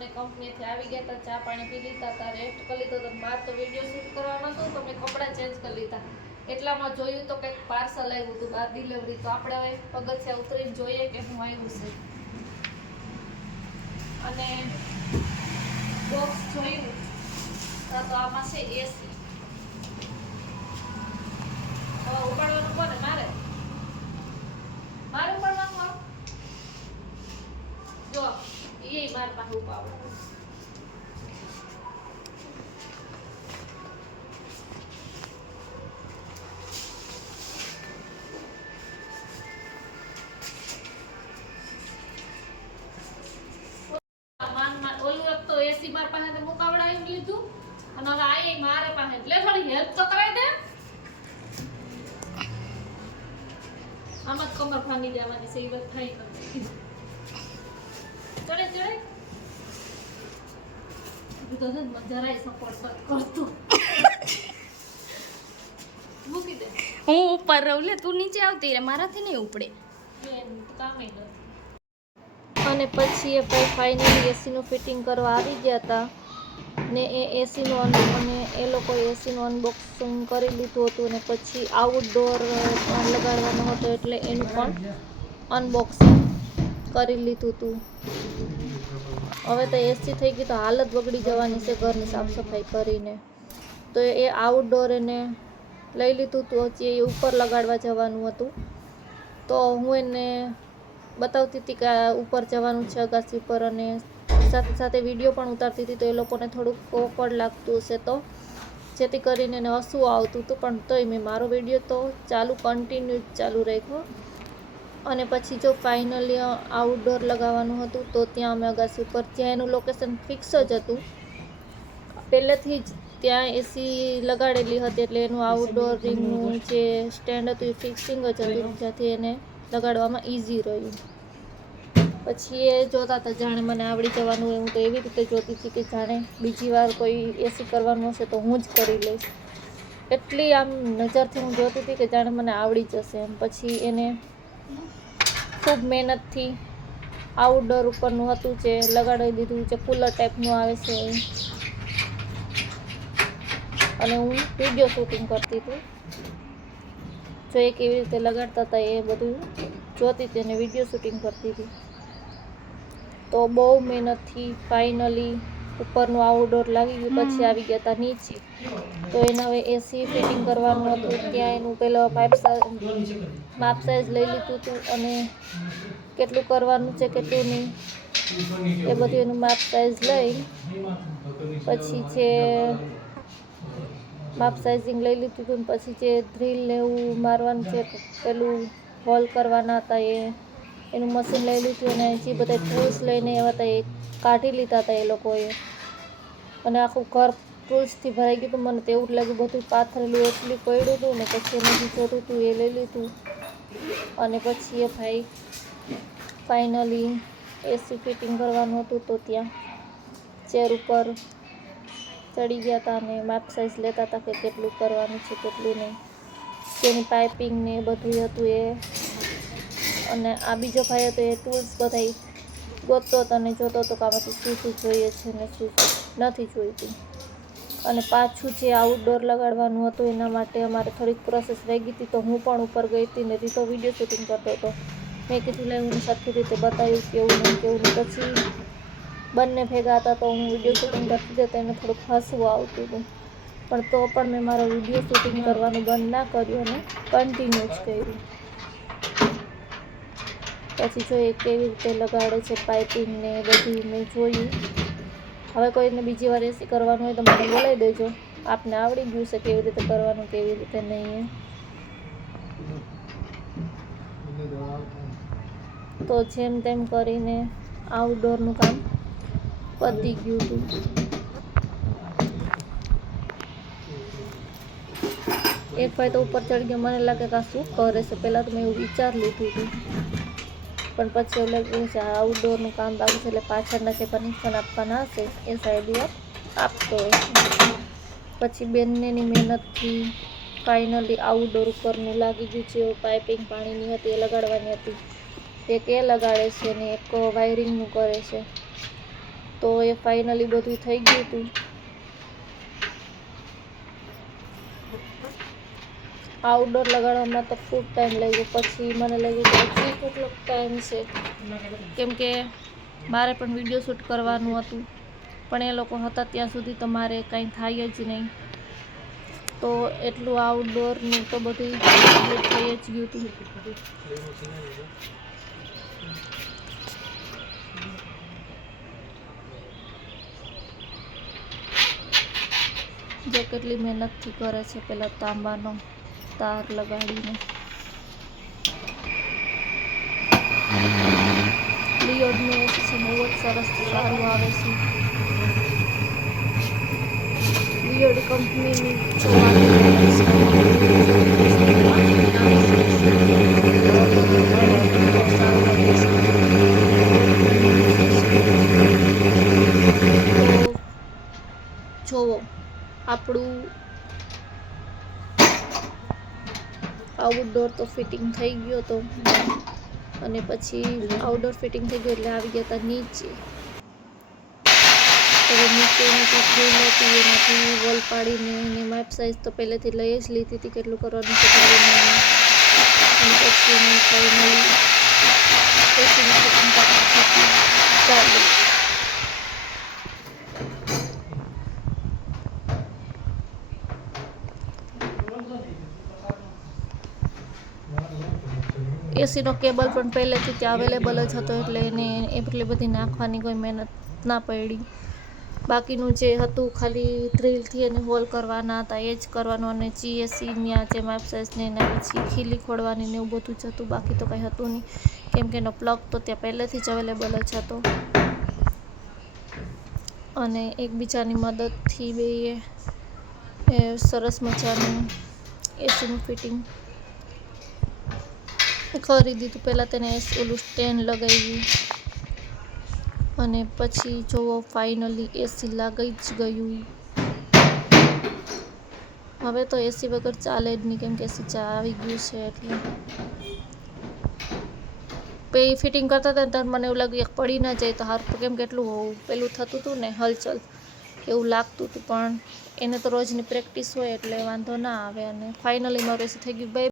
અને કંપનીથી આવી ગયા હતા, ચા પાણી પી લીધા હતા, રેસ્ટ કરી લીધો તો બહાર તો વિડીયો શૂટ કરવાનો હતો તો મેં કપડાં ચેન્જ કરી લીધા. એટલામાં જોયું તો કંઈક પાર્સલ આવ્યું હતું બહાર ડિલિવરી. તો આપણે હવે પગથિયા ઉતરીને જોઈએ કે હું આવ્યું છે. અને બોક્સ જોયું તો આમાં છે એસી. હવે ઉપાડવાનું કોને? મારે ઉપાડવાનું. જો એ મારા પાસે ઉપાડવાનું. એસી માર પાસે મુકાવડાવી લીધું અને હવે આ મારે પાસે એટલે થોડી હેલ્પ તો કરાવી દે. આમાં કમર ભાંગી જવાની છે એ વાત થાય નથી. ચડે જરાય સપોર્ટ કરતું. મૂકી દે. હું ઉપર રહું લે, તું નીચે આવતી રે, મારાથી નહીં ઉપડે. કામે નથી. અને પછી એ ભાઈ ફાઇનલી એસીનું ફિટિંગ કરવા આવી ગયા હતા ને એ એસીનું અને એ લોકો એસીનું અનબોક્સિંગ કરી લીધું હતું. અને પછી આઉટડોર લગાડવાનો હતો એટલે એનું પણ અનબોક્સિંગ કરી લીધું હતું. હવે તો એસી થઈ ગઈ તો હાલત બગડી જવાની છે ઘરની સાફ સફાઈ કરીને. તો એ આઉટડોર એને લઈ લીધું હતું. જે ઉપર લગાડવા જવાનું હતું તો હું એને બતાવતી હતી કે ઉપર જવાનું છે અગાસી પર, અને સાથે સાથે વિડીયો પણ ઉતારતી હતી. તો એ લોકોને થોડુંક ઓકવર્ડ લાગતું હશે તો જેથી કરીને એને હસવું આવતું હતું, પણ તોય મેં મારો વિડીયો તો કન્ટિન્યુ ચાલુ રાખ્યો. અને પછી જો ફાઇનલી આઉટડોર લગાવવાનું હતું તો ત્યાં અમે અગાસી ઉપર, જ્યાં એનું લોકેશન ફિક્સ જ હતું, પહેલેથી જ ત્યાં એસી લગાડેલી હતી એટલે એનું આઉટડોરિંગનું જે સ્ટેન્ડ હતું એ ફિક્સિંગ જ હતું, જ્યાંથી એને લગાડવામાં ઇઝી રહ્યું. પછી એ જોતા હતા જાણે મને આવડી જવાનું હોય. હું તો એવી રીતે જોતી હતી કે જાણે બીજી વાર કોઈ એસી કરવાનું હશે તો હું જ કરી લઈશ. એટલી આમ નજરથી હું જોતી હતી કે જાણે મને આવડી જશે એમ. પછી એને ખૂબ મહેનતથી આઉટડોર ઉપરનું હતું જે લગાડી દીધું, જે કુલર ટાઈપનું આવે છે. અને હું વિડીયો શૂટિંગ કરતી હતી, જો એ કેવી રીતે લગાડતા હતા એ બધું જોતી હતી અને વિડીયો શૂટિંગ કરતી હતી. તો બહુ મહેનતથી ફાઇનલી ઉપરનું આઉટડોર લાગી ગયું. પછી આવી ગયા હતા નીચે. તો એને હવે એસી ફિટિંગ કરવાનું હતું. ત્યાં એનું પહેલાં માપ સાઇઝ લઈ લીધું હતું અને કેટલું કરવાનું છે કેટલું નહીં એ બધું એનું માપ સાઇઝ લઈ પછી જે માપ સાઇઝિંગ લઈ લીધું હતું. પછી જે ડ્રીલ ને એવું મારવાનું છે, પેલું હોલ કરવાના હતા એનું મશીન લઈ લીધું. અને જે બધા ટૂલ્સ લઈને એવા હતા એ કાઢી લીધા હતા એ લોકોએ. અને આખું ઘર ટૂલ્સથી ભરાઈ ગયું હતું. મને તો એવું જ લાગ્યું બધું પાથરેલું એટલું પડ્યું હતું ને. પછી એને જે જોતું હતું એ લઈ લીધું. અને પછી એ ભાઈ ફાઇનલી એસી ફિટિંગ કરવાનું હતું તો ત્યાં ચેર ઉપર ચડી ગયા હતા અને માપ સાઇઝ લેતા હતા કે કેટલું કરવાનું છે કેટલું નહીં, તેની પાઇપિંગ ને એ બધું હતું એ. અને આ બીજો ભાઈ હતો એ ટૂલ્સ બધા ગોતતો હતો અને જોતો હતો કે આમાંથી શું શું જોઈએ છે ને શું નથી જોઈતું. અને પાછું જે આઉટડોર લગાડવાનું હતું એના માટે અમારે થોડીક પ્રોસેસ રહી ગઈ હતી. તો હું પણ ઉપર ગઈ હતી ને રીતો વિડીયો શૂટિંગ કરતો હતો. મેં કીધું લાઈ હું સરખી રીતે બતાવ્યું કેવું નહીં. પછી બંને ભેગા હતા તો હું વિડીયો શૂટિંગ કરતી હતી તો એને થોડુંક હસવું આવતું હતું. પણ તો પણ મેં મારો વિડીયો શૂટિંગ કરવાનું બંધ ના કર્યું અને કન્ટિન્યુ જ કર્યું. પછી જોઈએ કેવી રીતે લગાડે છે પાઇપિંગ ને બધું મેં જોયું. હવે કોઈને બીજી વાર એસી કરવાનું હોય તો મને બોલાવી દેજો, આપને આવડી ગયું છે કેવી રીતે કરવાનું કેવી રીતે નહીં. તો જેમ તેમ કરીને આઉટડોરનું કામ પતી ગયું હતું. એક ભાઈ તો ઉપર ચડી ગયો. મને લાગે કે આ શું કરે છે, પહેલાં તો મેં એવું વિચાર લીધું હતું પણ પછી એવું લાગ્યું છે આઉટડોરનું કામ બાકી છે એટલે પાછળના જે કનેક્શન આપવાના હશે એ સાઈડ આપતો હશે. પછી બંનેની મહેનતથી ફાઇનલી આઉટડોર ઉપરનું લાગી ગયું છે. પાઇપિંગ પાણીની હતી એ લગાડવાની હતી. એક એ લગાડે છે ને એક વાયરિંગનું કરે છે. તો એ ફાઇનલી બધું થઈ ગયું હતું. આઉટડોર લગાડવામાં તો ખૂબ ટાઈમ લાગ્યો. પછી મને લાગ્યું કે હજી કેટલો ટાઈમ છે, કેમ કે મારે પણ વિડીયો શૂટ કરવાનું હતું, પણ એ લોકો હતા ત્યાં સુધી તો મારે કાંઈ થાય જ નહીં. તો એટલું આઉટડોરનું તો બધું કમ્પ્લીટ થઈ જ ગયું હતું. જો કેટલી મહેનતથી કરે છે, પેલા તાંબાનો તાર લગાડીને. લિયોડનું એસી છે, બહુ જ સરસ સારું આવે છે. લિયોડ કંપનીની જોવો આપણું આઉટડોર તો ફિટિંગ થઈ ગયો હતો, અને પછી આઉટડોર ફિટિંગ થઈ ગયું એટલે આવી ગયા હતા નીચે. હવે નીચેની જે ફ્રીલ હતી એનાથી વોલ પાડીને એની માપ સાઇઝ તો પહેલેથી લઈ જ લીધી હતી, કેટલું કરવાનું છે કરીને. અને પછી એને ફાઇનલી એસીની ફિટિંગ કરવાની ચાલુ. એસીનો કેબલ પણ પહેલેથી ત્યાં અવેલેબલ જ હતો, એટલે એને એટલી બધી નાખવાની કોઈ મહેનત ના પડી. બાકીનું જે હતું ખાલી ડ્રીલથી એને હોલ કરવાના હતા, એ જ કરવાનું. અને એસીની જે માપ સાઇઝને એના પછી ખીલી ખોડવાની ને એવું બધું જ હતું. બાકી તો કંઈ હતું નહીં, કેમ કે એનો પ્લગ તો ત્યાં પહેલેથી જ અવેલેબલ જ હતો. અને એકબીજાની મદદથી બેએ સરસ મજાનું એસીનું ફિટિંગ કરી દીધું. પહેલાં તેને ઓલું સ્ટેન્ડ લગાવ્યું, અને પછી જોવો ફાઇનલી એસી લાગી જ ગયું. હવે તો એસી વગર ચાલે જ નહીં, કેમ કે એસી આવી ગયું છે. એટલે પછી ફિટિંગ કરતા હતા ને ત્યારે મને એવું લાગ્યું એક પડી ના જાય તો સારું, કેમ કે એટલું પેલું થતું હતું ને હલચલ એવું લાગતું હતું. પણ એને તો રોજની પ્રેક્ટિસ હોય એટલે વાંધો ના આવે. અને ફાઇનલી મારું એસી થઈ ગયું. બાય.